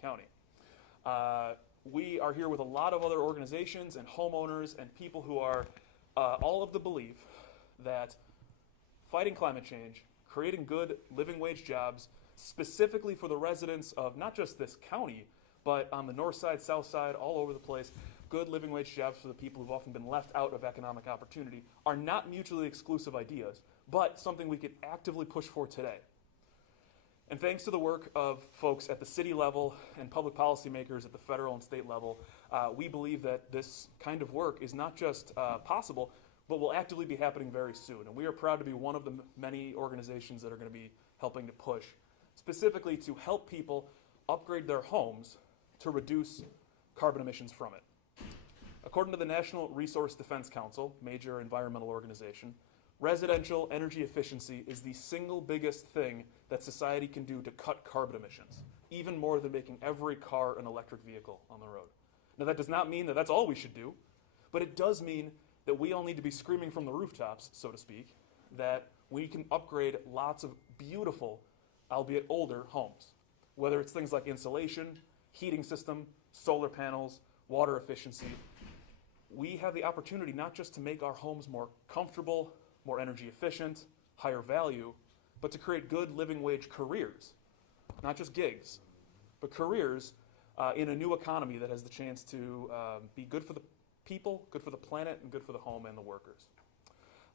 County. We are here with a lot of other organizations and homeowners and people who are all of the belief that fighting climate change, creating good living wage jobs, specifically for the residents of not just this county, but on the north side, south side, all over the place, good living wage jobs for the people who've often been left out of economic opportunity are not mutually exclusive ideas, but something we could actively push for today. And thanks to the work of folks at the city level and public policymakers at the federal and state level, we believe that this kind of work is not just possible, but will actively be happening very soon. And we are proud to be one of the many organizations that are going to be helping to push, specifically to help people upgrade their homes to reduce carbon emissions from it. According to the National Resource Defense Council, major environmental organization, residential energy efficiency is the single biggest thing that society can do to cut carbon emissions, even more than making every car an electric vehicle on the road. Now, that does not mean that that's all we should do, but it does mean that we all need to be screaming from the rooftops, so to speak, that we can upgrade lots of beautiful, albeit older, homes. Whether it's things like insulation, heating system, solar panels, water efficiency, we have the opportunity not just to make our homes more comfortable, more energy efficient, higher value, but to create good living wage careers. Not just gigs, but careers in a new economy that has the chance to be good for the people, good for the planet, and good for the home and the workers.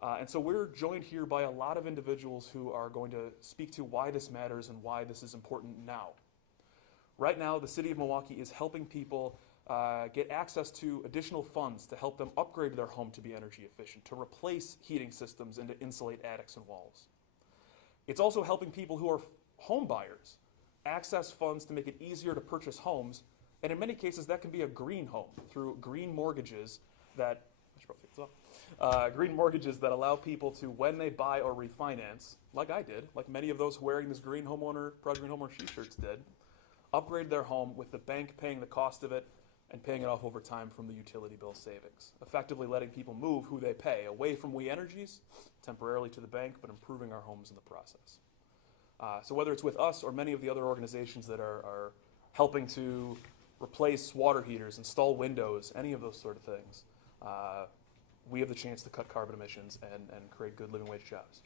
And so we're joined here by a lot of individuals who are going to speak to why this matters and why this is important now. Right now, the city of Milwaukee is helping people get access to additional funds to help them upgrade their home to be energy efficient, to replace heating systems and to insulate attics and walls. It's also helping people who are home buyers access funds to make it easier to purchase homes, and in many cases that can be a green home through green mortgages that allow people to, when they buy or refinance, like I did, like many of those wearing this Green Homeowner, Proud Green Homeowner t-shirts did, upgrade their home with the bank paying the cost of it and paying it off over time from the utility bill savings, effectively letting people move who they pay away from We Energies temporarily to the bank, but improving our homes in the process. So whether it's with us or many of the other organizations that are helping to replace water heaters, install windows, any of those sort of things, we have the chance to cut carbon emissions and create good living wage jobs.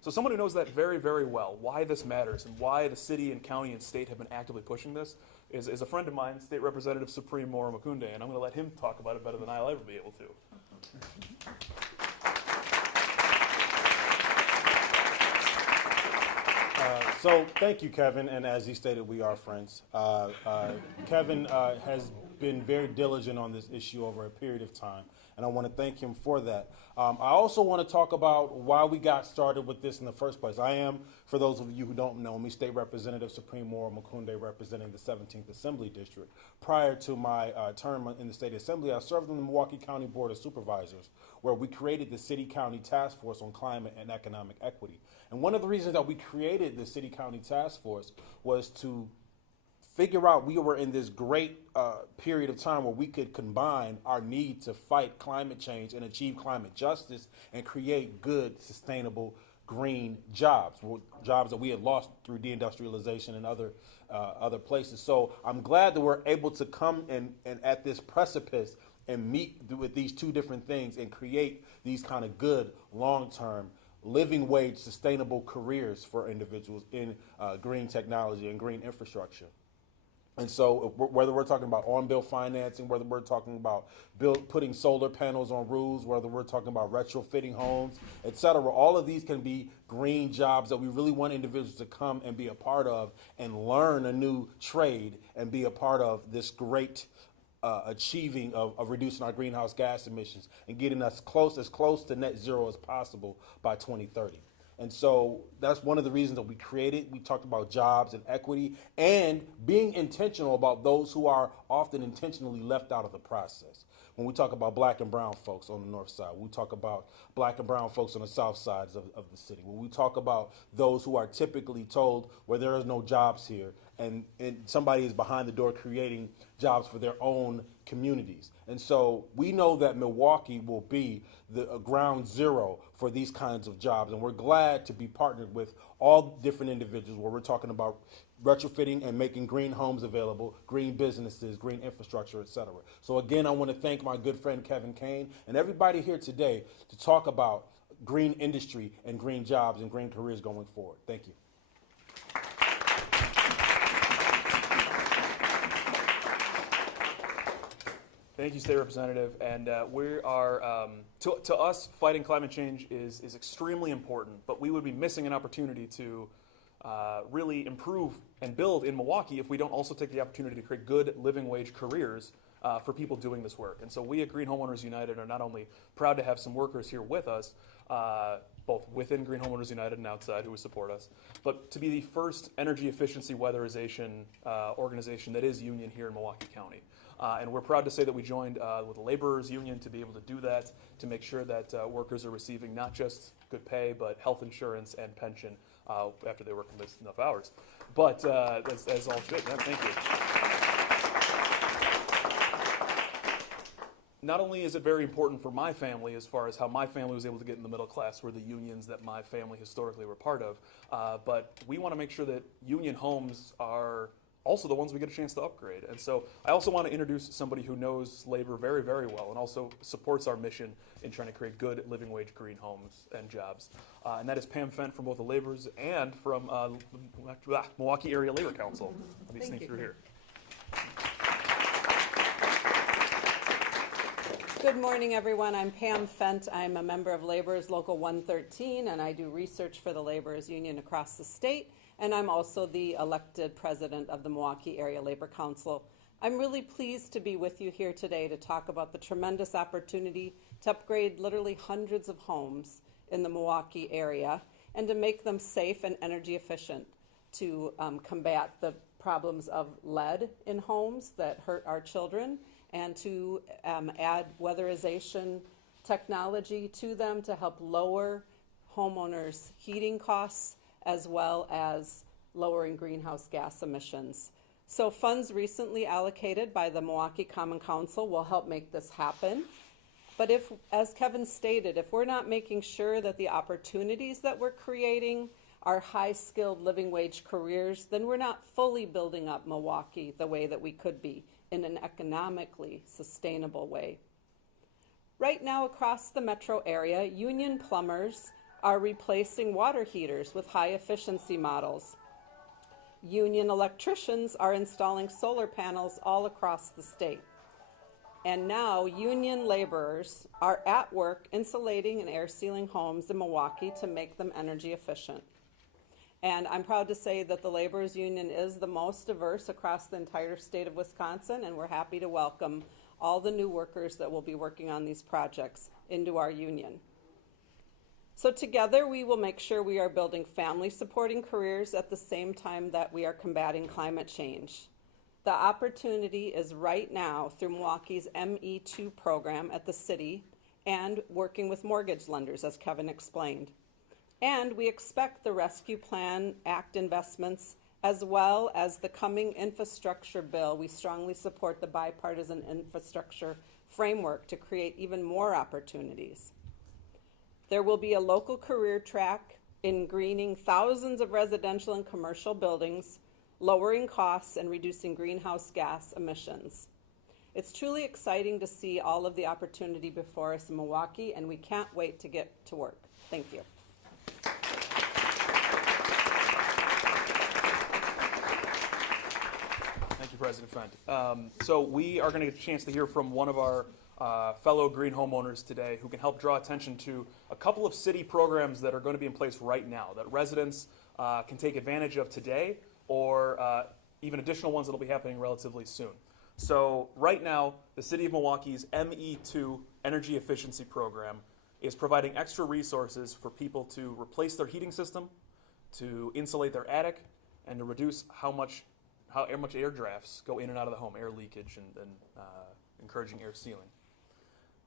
So someone who knows that very, very well, why this matters and why the city and county and state have been actively pushing this, is a friend of mine, State Representative Supreme Mora Makunde, and I'm going to let him talk about it better than I'll ever be able to. So thank you, Kevin, and as he stated, we are friends. Kevin has been very diligent on this issue over a period of time, and I want to thank him for that. I also want to talk about why we got started with this in the first place. I am, for those of you who don't know me, State Representative Supreme Mora Makunde, representing the 17th Assembly District. Prior to my term in the State Assembly, I served on the Milwaukee County Board of Supervisors, where we created the City-County Task Force on Climate and Economic Equity. And one of the reasons that we created the City-County Task Force was to figure out we were in this great period of time where we could combine our need to fight climate change and achieve climate justice and create good, sustainable, green jobs, jobs that we had lost through deindustrialization and other places. So I'm glad that we're able to come and at this precipice and meet with these two different things and create these kind of good, long-term, living wage, sustainable careers for individuals in green technology and green infrastructure. And so whether we're talking about on-bill financing, whether we're talking about putting solar panels on roofs, whether we're talking about retrofitting homes, et cetera, all of these can be green jobs that we really want individuals to come and be a part of and learn a new trade and be a part of this great achieving of reducing our greenhouse gas emissions and getting us as close to net zero as possible by 2030. And so that's one of the reasons that we created. We talked about jobs and equity and being intentional about those who are often intentionally left out of the process. When we talk about black and brown folks on the north side, we talk about black and brown folks on the south sides of the city. When we talk about those who are typically told, well, there is no jobs here, and somebody is behind the door creating jobs for their own communities. And so we know that Milwaukee will be the ground zero for these kinds of jobs, and we're glad to be partnered with all different individuals where we're talking about retrofitting and making green homes available, green businesses, green infrastructure, et cetera. So again, I want to thank my good friend Kevin Kane and everybody here today to talk about green industry and green jobs and green careers going forward. Thank you. Thank you, State Representative. And we are, to us, fighting climate change is extremely important, but we would be missing an opportunity to really improve and build in Milwaukee if we don't also take the opportunity to create good living wage careers for people doing this work. And so we at Green Homeowners United are not only proud to have some workers here with us, both within Green Homeowners United and outside who support us, but to be the first energy efficiency weatherization organization that is union here in Milwaukee County. And we're proud to say that we joined with the laborers union to be able to do that, to make sure that workers are receiving not just good pay, but health insurance and pension after they work enough hours. But as all should. Yeah, thank you. Not only is it very important for my family as far as how my family was able to get in the middle class were the unions that my family historically were part of, but we want to make sure that union homes are also the ones we get a chance to upgrade. And so I also want to introduce somebody who knows labor very, very well and also supports our mission in trying to create good living wage green homes and jobs. And that is Pam Fent from both the laborers and from Milwaukee Area Labor Council. Let me sneak through here. Good morning, everyone. I'm Pam Fent. I'm a member of Laborers Local 113, and I do research for the Laborers Union across the state. And I'm also the elected president of the Milwaukee Area Labor Council. I'm really pleased to be with you here today to talk about the tremendous opportunity to upgrade literally hundreds of homes in the Milwaukee area and to make them safe and energy efficient to combat the problems of lead in homes that hurt our children and to add weatherization technology to them to help lower homeowners' heating costs as well as lowering greenhouse gas emissions. So funds recently allocated by the Milwaukee Common Council will help make this happen. But if, as Kevin stated, if we're not making sure that the opportunities that we're creating are high-skilled living wage careers, then we're not fully building up Milwaukee the way that we could be in an economically sustainable way. Right now across the metro area, union plumbers are replacing water heaters with high-efficiency models. Union electricians are installing solar panels all across the state. And now union laborers are at work insulating and air sealing homes in Milwaukee to make them energy efficient. And I'm proud to say that the Laborers Union is the most diverse across the entire state of Wisconsin, and we're happy to welcome all the new workers that will be working on these projects into our union. So together we will make sure we are building family-supporting careers at the same time that we are combating climate change. The opportunity is right now through Milwaukee's ME2 program at the city and working with mortgage lenders, as Kevin explained. And we expect the Rescue Plan Act investments as well as the coming infrastructure bill. We strongly support the bipartisan infrastructure framework to create even more opportunities. There will be a local career track in greening thousands of residential and commercial buildings, lowering costs and reducing greenhouse gas emissions. It's truly exciting to see all of the opportunity before us in Milwaukee, and we can't wait to get to work. Thank you. Thank you, President Fent. So we are going to get a chance to hear from one of our fellow green homeowners today who can help draw attention to a couple of city programs that are going to be in place right now that residents can take advantage of today or even additional ones that will be happening relatively soon. So right now, the City of Milwaukee's ME2 Energy Efficiency Program is providing extra resources for people to replace their heating system, to insulate their attic, and to reduce how much air drafts go in and out of the home, air leakage and encouraging air sealing.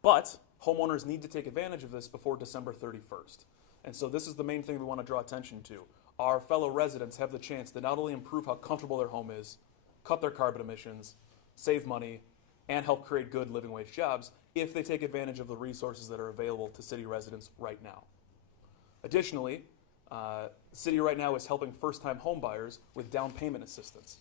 But homeowners need to take advantage of this before December 31st. And so this is the main thing we want to draw attention to. our fellow residents have the chance to not only improve how comfortable their home is, cut their carbon emissions, save money, and help create good living wage jobs if they take advantage of the resources that are available to city residents right now. Additionally, the city right now is helping first-time home buyers with down payment assistance,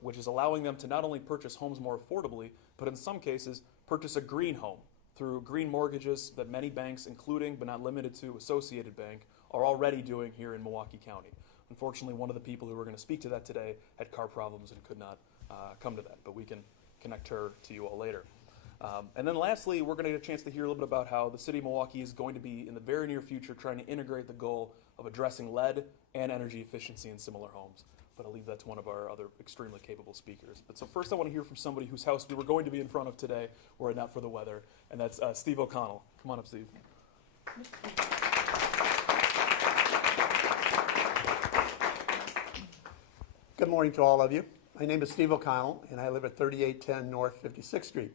which is allowing them to not only purchase homes more affordably, but in some cases, purchase a green home through green mortgages that many banks, including but not limited to Associated Bank, are already doing here in Milwaukee County. Unfortunately, one of the people who were going to speak to that today had car problems and could not come to that, but we can connect her to you all later. And then lastly, we're going to get a chance to hear a little bit about how the city of Milwaukee is going to be, in the very near future, trying to integrate the goal of addressing lead and energy efficiency in similar homes. But I'll leave that to one of our other extremely capable speakers. But so first I want to hear from somebody whose house we were going to be in front of today, were it not for the weather, and that's Steve O'Connell. Come on up, Steve. Good morning to all of you. My name is Steve O'Connell, and I live at 3810 North 56th Street.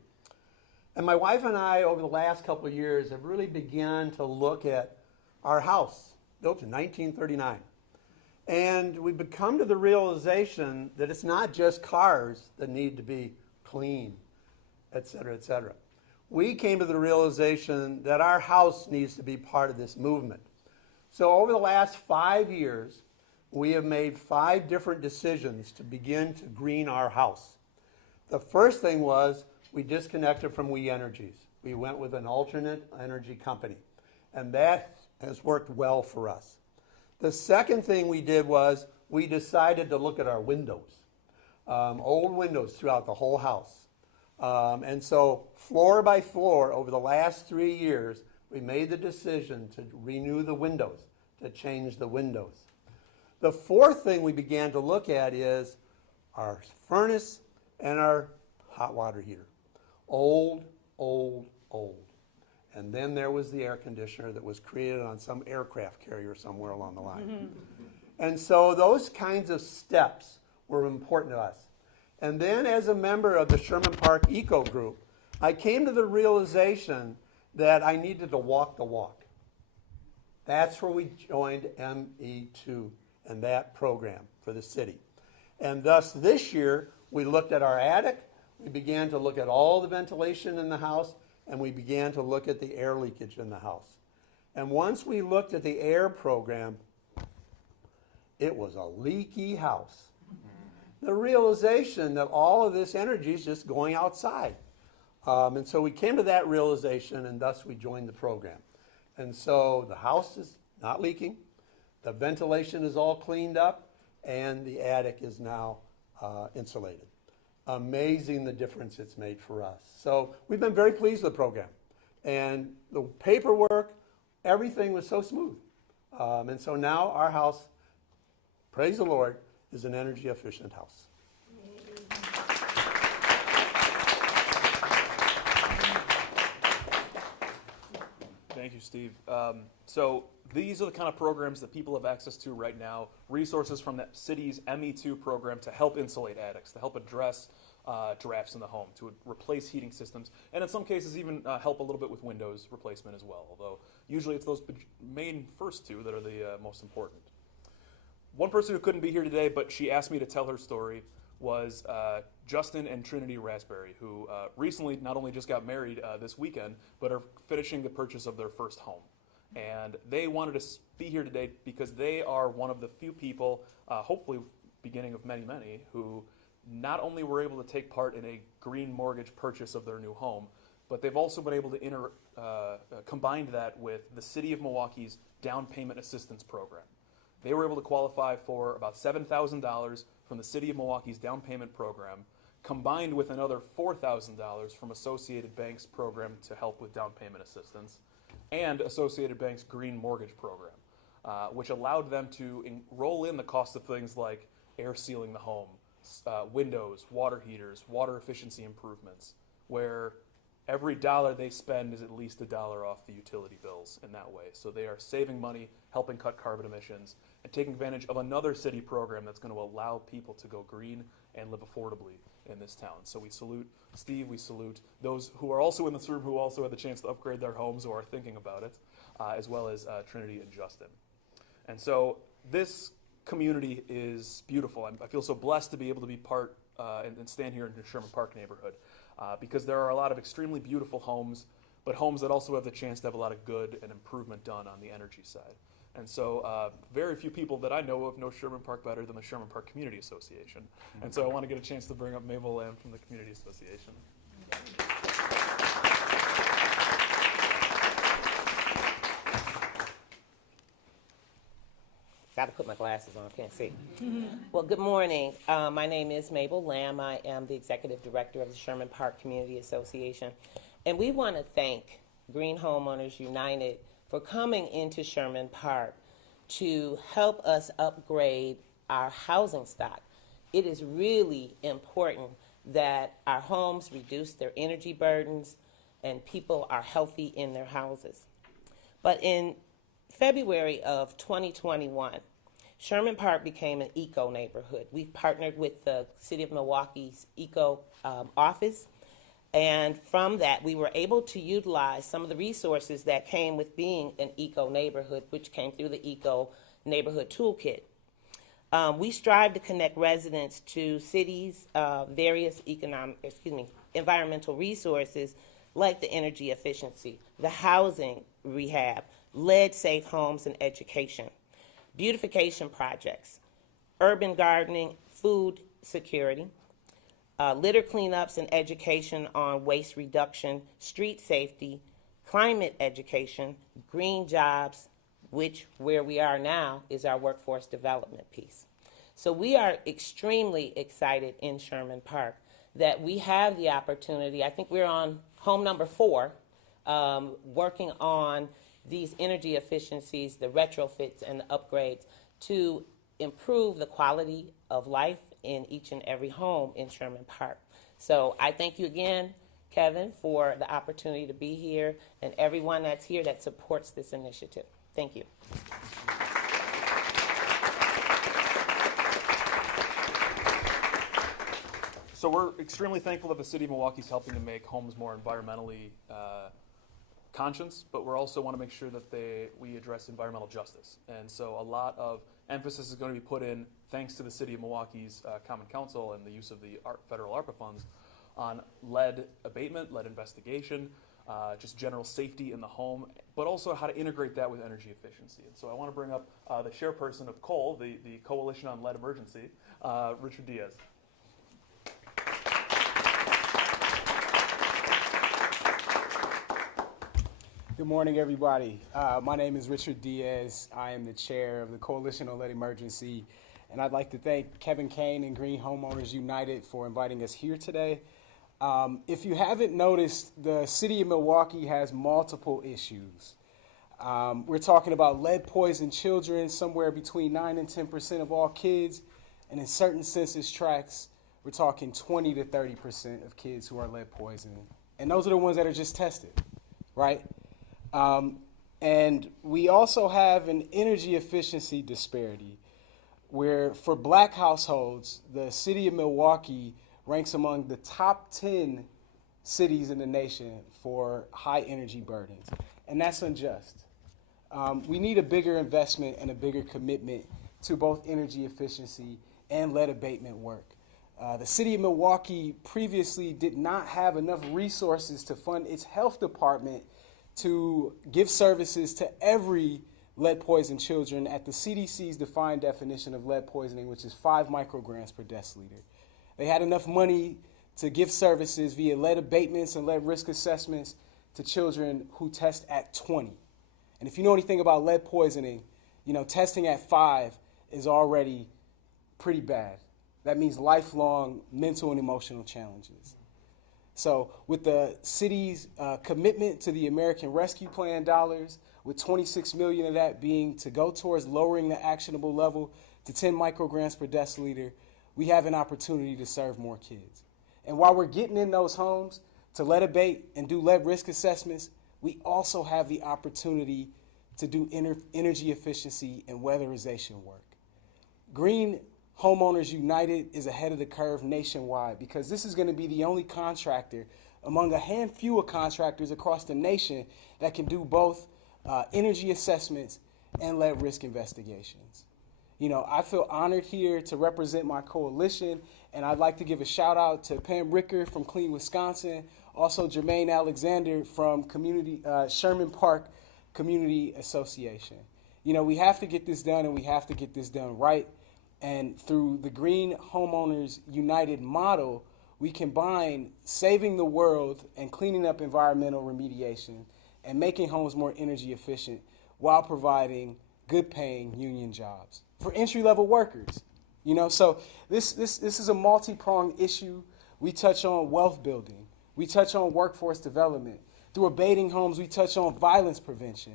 And my wife and I, over the last couple of years, have really begun to look at our house, built in 1939. And we've come to the realization that it's not just cars that need to be clean, et cetera, et cetera. We came to the realization that our house needs to be part of this movement. So over the last 5 years, we have made 5 different decisions to begin to green our house. The first thing was we disconnected from We Energies. We went with an alternate energy company, and that has worked well for us. The second thing we did was we decided to look at our windows, old windows throughout the whole house. And so floor by floor over the last 3 years, we made the decision to renew the windows, to change the windows. The fourth thing we began to look at is our furnace and our hot water heater. Old, old, old. And then there was the air conditioner that was created on some aircraft carrier somewhere along the line. And so those kinds of steps were important to us. And then as a member of the Sherman Park Eco Group, I came to the realization that I needed to walk the walk. That's where we joined ME2 and that program for the city. And thus this year, we looked at our attic, we began to look at all the ventilation in the house, and we began to look at the air leakage in the house. And once we looked at the air program, it was a leaky house. The realization that all of this energy is just going outside. And so we came to that realization, and thus we joined the program. And so the house is not leaking, the ventilation is all cleaned up, and the attic is now insulated. Amazing the difference it's made for us. So we've been very pleased with the program. And the paperwork, everything was so smooth. And so now our house, praise the Lord, is an energy efficient house. Thank you, Steve. So these are the kind of programs that people have access to right now, resources from the city's ME2 program to help insulate attics, to help address drafts in the home, to replace heating systems, and in some cases even help a little bit with windows replacement as well, although usually it's those main first two that are the most important. One person who couldn't be here today, but she asked me to tell her story, was Justin and Trinity Raspberry, who recently not only just got married this weekend, but are finishing the purchase of their first home. And they wanted to be here today because they are one of the few people, hopefully beginning of many, many, who not only were able to take part in a green mortgage purchase of their new home, but they've also been able to combine that with the City of Milwaukee's down payment assistance program. They were able to qualify for about $7,000 from the City of Milwaukee's down payment program, combined with another $4,000 from Associated Bank's program to help with down payment assistance, and Associated Bank's green mortgage program, which allowed them to roll in the cost of things like air sealing the home, windows, water heaters, water efficiency improvements, where every dollar they spend is at least $1 off the utility bills in that way. So they are saving money, helping cut carbon emissions, and taking advantage of another city program that's going to allow people to go green and live affordably in this town. So we salute Steve, we salute those who are also in this room who also had the chance to upgrade their homes or are thinking about it, as well as Trinity and Justin. And so this community is beautiful. I feel so blessed to be able to be part and stand here in the Sherman Park neighborhood because there are a lot of extremely beautiful homes, but homes that also have the chance to have a lot of good and improvement done on the energy side. And so very few people that I know of know Sherman Park better than the Sherman Park Community Association. And so I want to get a chance to bring up Mabel Lam from the Community Association. Got to put my glasses on, can't see. Well, good morning. My name is Mabel Lam. I am the Executive Director of the Sherman Park Community Association. And we want to thank Green Homeowners United for coming into Sherman Park to help us upgrade our housing stock. It is really important that our homes reduce their energy burdens and people are healthy in their houses. But in February of 2021, Sherman Park became an eco neighborhood. We've partnered with the City of Milwaukee's eco office, and from that we were able to utilize some of the resources that came with being an eco neighborhood, which came through the Eco Neighborhood Toolkit. We strive to connect residents to cities' various environmental resources like the energy efficiency, the housing rehab, lead-safe homes and education, beautification projects, urban gardening, food security, litter cleanups and education on waste reduction, street safety, climate education, green jobs, which where we are now is our workforce development piece. So we are extremely excited in Sherman Park that we have the opportunity. I think we're on home number 4, working on these energy efficiencies, the retrofits and the upgrades to improve the quality of life in each and every home in Sherman Park. So I thank you again, Kevin, for the opportunity to be here and everyone that's here that supports this initiative. Thank you. So we're extremely thankful that the City of Milwaukee is helping to make homes more environmentally conscious, but we also want to make sure that we address environmental justice. And so a lot of emphasis is going to be put in, thanks to the City of Milwaukee's Common Council and the use of the federal ARPA funds, on lead abatement, lead investigation, just general safety in the home, but also how to integrate that with energy efficiency. And so I want to bring up the chairperson of COLE, the Coalition on Lead Emergency, Richard Diaz. Good morning, everybody. My name is Richard Diaz. I am the chair of the Coalition on Lead Emergency, and I'd like to thank Kevin Kane and Green Homeowners United for inviting us here today. If you haven't noticed, the City of Milwaukee has multiple issues. We're talking about lead-poisoned children, somewhere between 9 and 10% of all kids, and in certain census tracts, we're talking 20 to 30% of kids who are lead poisoned. And those are the ones that are just tested, right? And we also have an energy efficiency disparity where for black households, the City of Milwaukee ranks among the top 10 cities in the nation for high energy burdens. And that's unjust. We need a bigger investment and a bigger commitment to both energy efficiency and lead abatement work. The City of Milwaukee previously did not have enough resources to fund its health department to give services to every lead-poisoned children at the CDC's defined definition of lead poisoning, which is 5 micrograms per deciliter. They had enough money to give services via lead abatements and lead risk assessments to children who test at 20. And if you know anything about lead poisoning, you know, testing at 5 is already pretty bad. That means lifelong mental and emotional challenges. So with the city's commitment to the American Rescue Plan dollars, with $26 million of that being to go towards lowering the actionable level to 10 micrograms per deciliter, we have an opportunity to serve more kids. And while we're getting in those homes to lead abate and do lead risk assessments, we also have the opportunity to do energy efficiency and weatherization work. Green Homeowners United is ahead of the curve nationwide because this is going to be the only contractor among a handful of contractors across the nation that can do both energy assessments and lead risk investigations. I feel honored here to represent my coalition, and I'd like to give a shout out to Pam Ricker from Clean Wisconsin, also Jermaine Alexander from Sherman Park Community Association. We have to get this done, and we have to get this done right. And through the Green Homeowners United model, we combine saving the world and cleaning up environmental remediation and making homes more energy efficient while providing good paying union jobs for entry-level workers. So this is a multi-pronged issue. We touch on wealth building. We touch on workforce development. Through abating homes, we touch on violence prevention.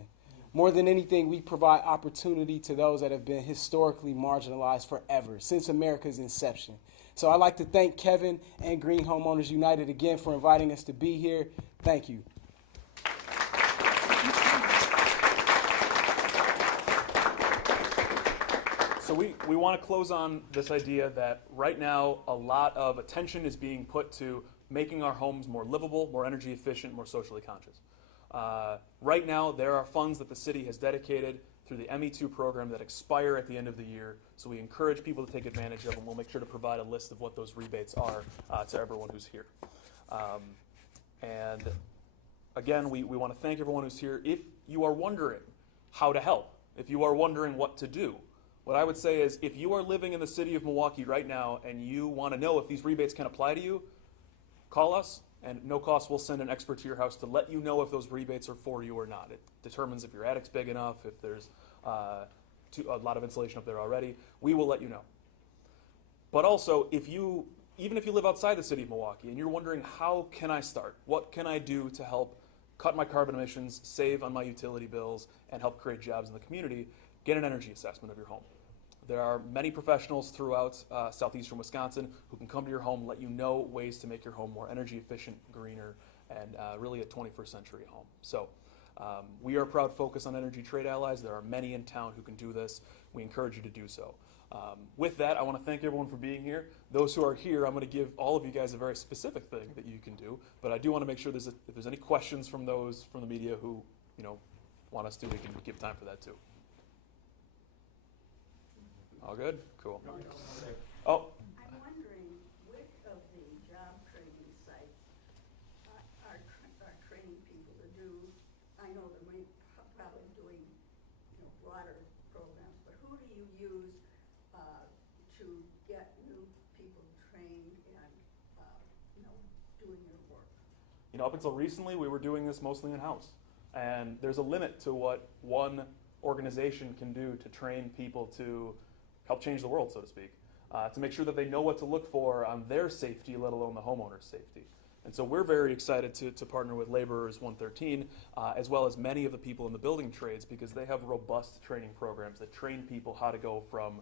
More than anything, we provide opportunity to those that have been historically marginalized forever, since America's inception. So I'd like to thank Kevin and Green Homeowners United again for inviting us to be here. Thank you. So we want to close on this idea that right now a lot of attention is being put to making our homes more livable, more energy efficient, more socially conscious. Right now, there are funds that the city has dedicated through the ME2 program that expire at the end of the year. So we encourage people to take advantage of them. We'll make sure to provide a list of what those rebates are to everyone who's here. And again, we want to thank everyone who's here. If you are wondering how to help, if you are wondering what to do, what I would say is if you are living in the city of Milwaukee right now and you want to know if these rebates can apply to you, call us. And no cost, we'll send an expert to your house to let you know if those rebates are for you or not. It determines if your attic's big enough, if there's a lot of insulation up there already. We will let you know. But also, even if you live outside the city of Milwaukee and you're wondering, how can I start? What can I do to help cut my carbon emissions, save on my utility bills, and help create jobs in the community? Get an energy assessment of your home. There are many professionals throughout southeastern Wisconsin who can come to your home, let you know ways to make your home more energy efficient, greener, and really a 21st century home. So we are a proud focus on Energy Trade Allies. There are many in town who can do this. We encourage you to do so. With that, I want to thank everyone for being here. Those who are here, I'm going to give all of you guys a very specific thing that you can do, but I do want to make sure if there's any questions from those from the media who want us to, we can give time for that too. All good? Cool. Oh. I'm wondering which of the job training sites are training people to do. I know that we're probably doing broader programs, but who do you use to get new people trained and doing their work? Up until recently, we were doing this mostly in-house, and there's a limit to what one organization can do to train people to help change the world, so to speak, to make sure that they know what to look for on their safety, let alone the homeowner's safety. And so we're very excited to partner with Laborers 113, as well as many of the people in the building trades, because they have robust training programs that train people how to go from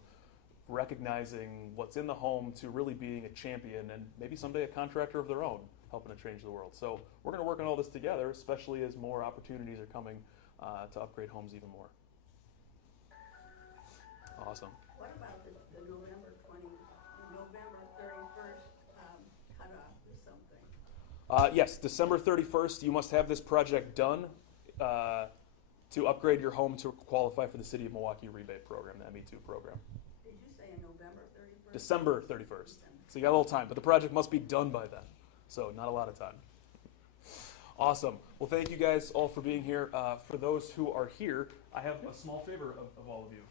recognizing what's in the home to really being a champion and maybe someday a contractor of their own, helping to change the world. So we're going to work on all this together, especially as more opportunities are coming to upgrade homes even more. Awesome. What about the November 31st cutoff or something? Yes, December 31st, you must have this project done to upgrade your home to qualify for the City of Milwaukee rebate program, the ME2 program. Did you say November 31st? December 31st. So you got a little time, but the project must be done by then. So not a lot of time. Awesome. Well, thank you guys all for being here. For those who are here, I have a small favor of all of you.